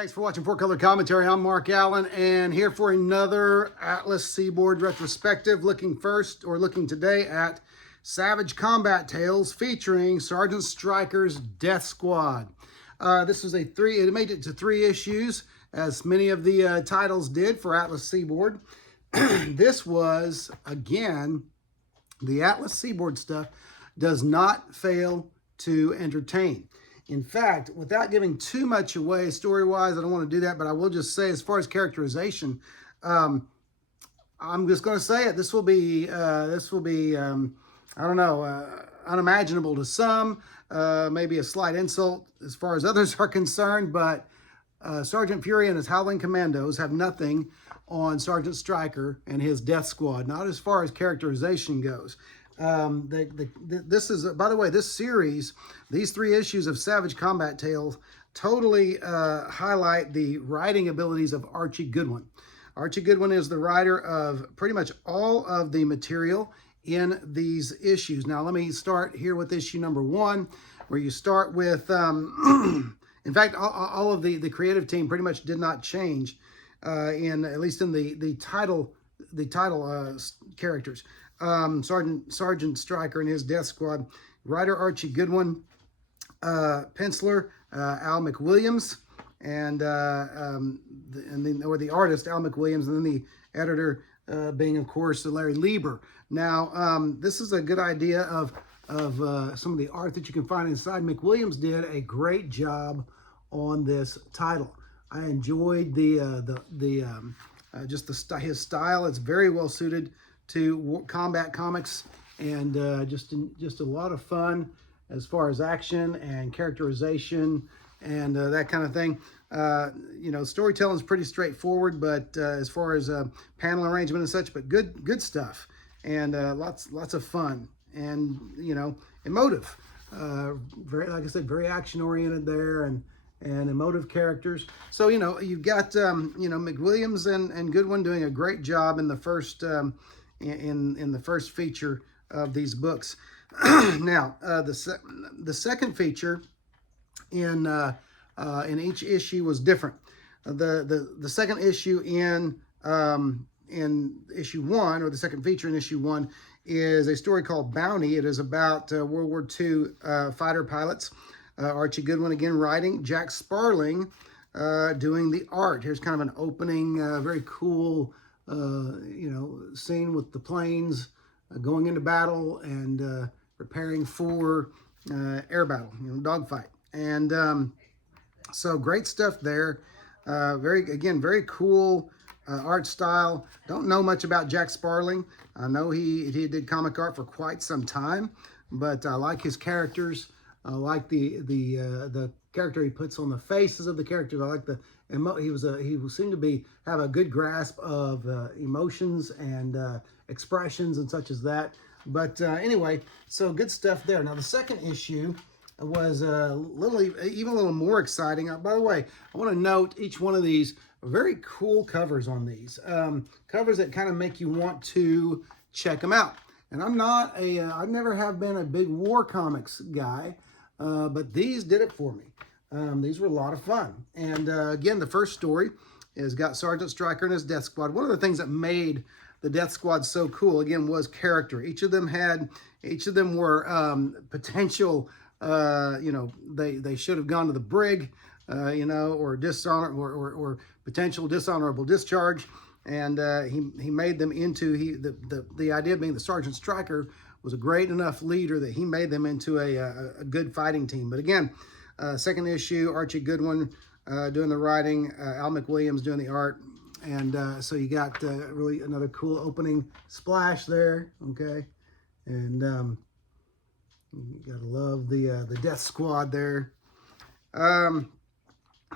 Thanks for watching 4-Color Commentary. I'm Mark Allen, and here for another Atlas Seaboard retrospective, looking today at Savage Combat Tales featuring Sergeant Stryker's Death Squad. This was it made it to 3 issues, as many of the titles did for Atlas Seaboard. This was, again, the Atlas Seaboard stuff does not fail to entertain. In fact, without giving too much away story-wise, I don't want to do that, but I will just say, as far as characterization, I'm just going to say it. This will be I don't know, unimaginable to some, maybe a slight insult as far as others are concerned, but Sergeant Fury and his Howling Commandos have nothing on Sergeant Stryker and his Death Squad, not as far as characterization goes. This is, by the way, this series, these 3 issues of Savage Combat Tales totally highlight the writing abilities of Archie Goodwin. Archie Goodwin is the writer of pretty much all of the material in these issues. Now, let me start here with issue number 1, where you start with, in fact, all of the creative team pretty much did not change, at least in the title characters. Sergeant Stryker and his Death Squad, writer Archie Goodwin, penciler Al McWilliams, and the artist Al McWilliams, and then the editor being, of course, Larry Lieber. Now, this is a good idea of some of the art that you can find inside. McWilliams did a great job on this title. I enjoyed his style. It's very well suited to combat comics, and just a lot of fun as far as action and characterization and that kind of thing. Storytelling is pretty straightforward, but as far as panel arrangement and such, but good stuff, and lots of fun, and emotive. Like I said, very action oriented there, and emotive characters. So you've got McWilliams and Goodwin doing a great job in the first in the first feature of these books. Now, the second feature in each issue was different. The second issue in issue 1, or the second feature in issue 1, is a story called Bounty. It is about World War II fighter pilots. Archie Goodwin again writing, Jack Sparling doing the art. Here's kind of an opening, very cool scene with the planes going into battle and preparing for air battle, dogfight. And so great stuff there. Very cool art style. Don't know much about Jack Sparling. I know he did comic art for quite some time, but I like his characters. I like the character he puts on the faces of the characters. I like he seemed to have a good grasp of emotions and expressions and such as that. But anyway, so good stuff there. Now the second issue was even a little more exciting. By the way, I want to note each one of these very cool covers on these covers that kind of make you want to check them out. And I never have been a big war comics guy, but these did it for me. These were a lot of fun. And again, the first story has got Sergeant Stryker and his Death Squad. One of the things that made the Death Squad so cool, again, was character. Each of them were potential, they should have gone to the brig, or potential dishonorable discharge. And he made them into, the idea being that Sergeant Stryker was a great enough leader that he made them into a good fighting team. But again, second issue, Archie Goodwin doing the writing, Al McWilliams doing the art. And so you got really another cool opening splash there, okay? And you gotta love the Death Squad there. And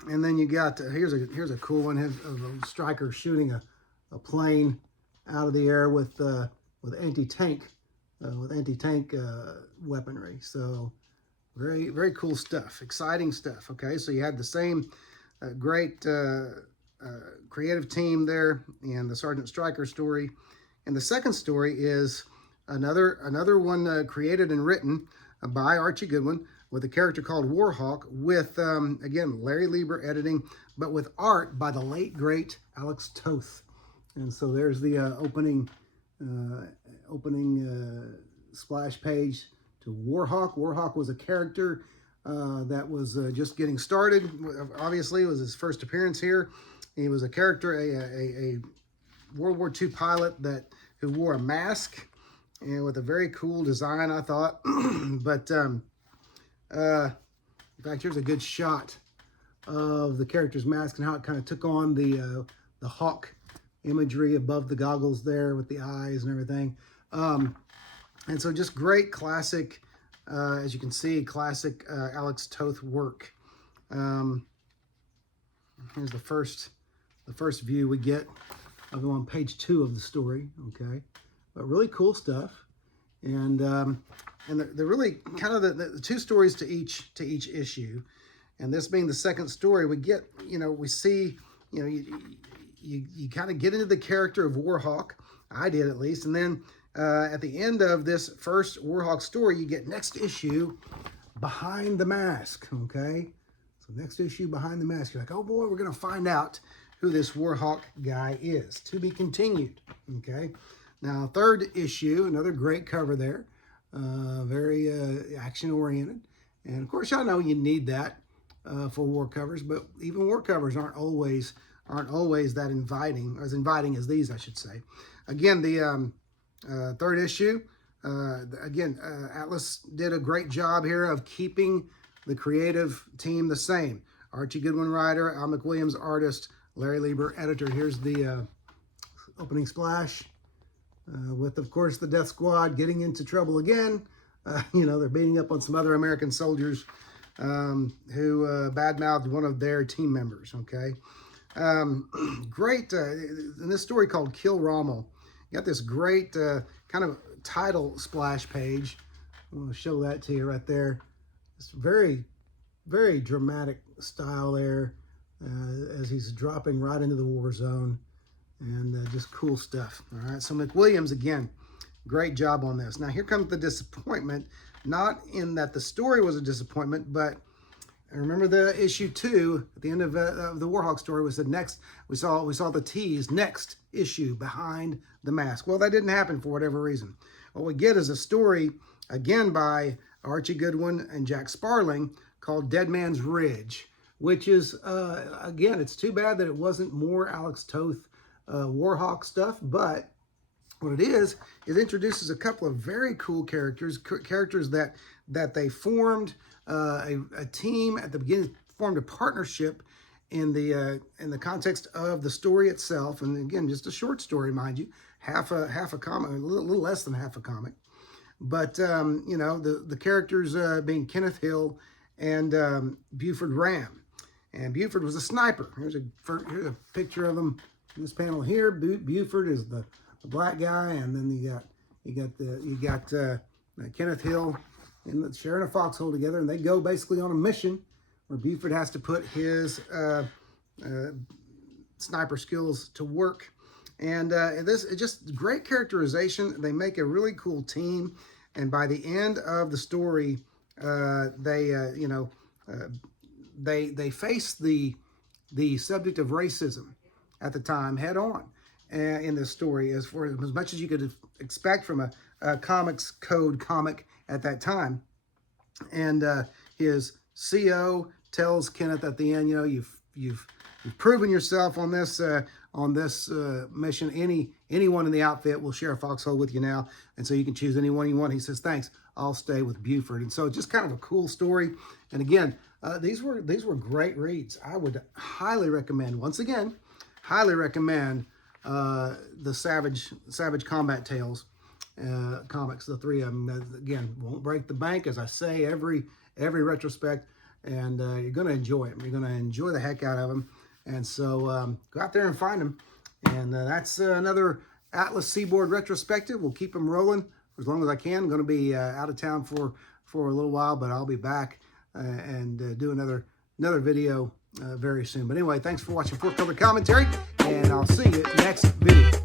then you got, here's a cool one of Stryker shooting a plane out of the air with anti-tank weaponry. So very cool stuff, exciting stuff. Okay, so you had the same great creative team there in the Sergeant Stryker story, and the second story is another one created and written by Archie Goodwin with a character called Warhawk with, again, Larry Lieber editing, but with art by the late, great Alex Toth. And so there's the opening splash page to Warhawk. Warhawk was a character that was just getting started. Obviously, it was his first appearance here. He was a character, a World War II pilot who wore a mask, and with a very cool design, I thought. But in fact, here's a good shot of the character's mask and how it kind of took on the hawk imagery above the goggles there with the eyes and everything. And so just great classic, as you can see, classic Alex Toth work. Here's the first view we get of him on page 2 of the story. Okay, but really cool stuff. And they're really kind of the 2 stories to each issue. And this being the second story, we get, we see, you kind of get into the character of Warhawk. I did, at least. And then at the end of this first Warhawk story, you get next issue, Behind the Mask. Okay, so next issue, Behind the Mask. You're like, oh boy, we're going to find out who this Warhawk guy is. To be continued. Okay, now third issue, another great cover there, very action oriented. And of course, y'all know you need that for war covers, but even war covers aren't always that inviting, as inviting as these, I should say. Again, the third issue, Atlas did a great job here of keeping the creative team the same. Archie Goodwin writer, Al McWilliams artist, Larry Lieber editor. Here's the opening splash with, of course, the Death Squad getting into trouble again. They're beating up on some other American soldiers who badmouthed one of their team members. Okay. Great, in this story called Kill Rommel, you got this great kind of title splash page. I'm going to show that to you right there. It's very, very dramatic style there as he's dropping right into the war zone, and just cool stuff. All right, so McWilliams, again, great job on this. Now here comes the disappointment, not in that the story was a disappointment, but remember the issue 2 at the end of the Warhawk story was the next. We saw the tease, next issue, Behind the Mask. Well, that didn't happen for whatever reason. What we get is a story again by Archie Goodwin and Jack Sparling called Dead Man's Ridge, which is again, it's too bad that it wasn't more Alex Toth Warhawk stuff, but what it is, it introduces a couple of very cool characters that they formed a team at the beginning, formed a partnership in the context of the story itself. And again, just a short story, mind you, half a comic, a little less than half a comic. But the characters being Kenneth Hill and Buford Ram. And Buford was a sniper. Here's a picture of him in this panel here. Buford is the black guy, and then you got Kenneth Hill and sharing a foxhole together, and they go basically on a mission where Buford has to put his sniper skills to work. And this is just great characterization. They make a really cool team, and by the end of the story, they face the subject of racism at the time head on in this story, as much as you could expect from a comics code comic at that time. And his CO tells Kenneth at the end, you've proven yourself on this mission. Anyone in the outfit will share a foxhole with you now, and so you can choose anyone you want. He says, thanks, I'll stay with Buford. And so just kind of a cool story. And again, these were great reads. I would highly recommend, once again, the Savage Combat Tales comics, the 3 of them. Again, won't break the bank, as I say every retrospect, and you're going to enjoy them. You're going to enjoy the heck out of them. And so go out there and find them. And that's another Atlas Seaboard retrospective. We'll keep them rolling for as long as I can. I'm going to be out of town for a little while, but I'll be back and do another video very soon. But anyway, thanks for watching 4 Color Commentary, and I'll see you next video.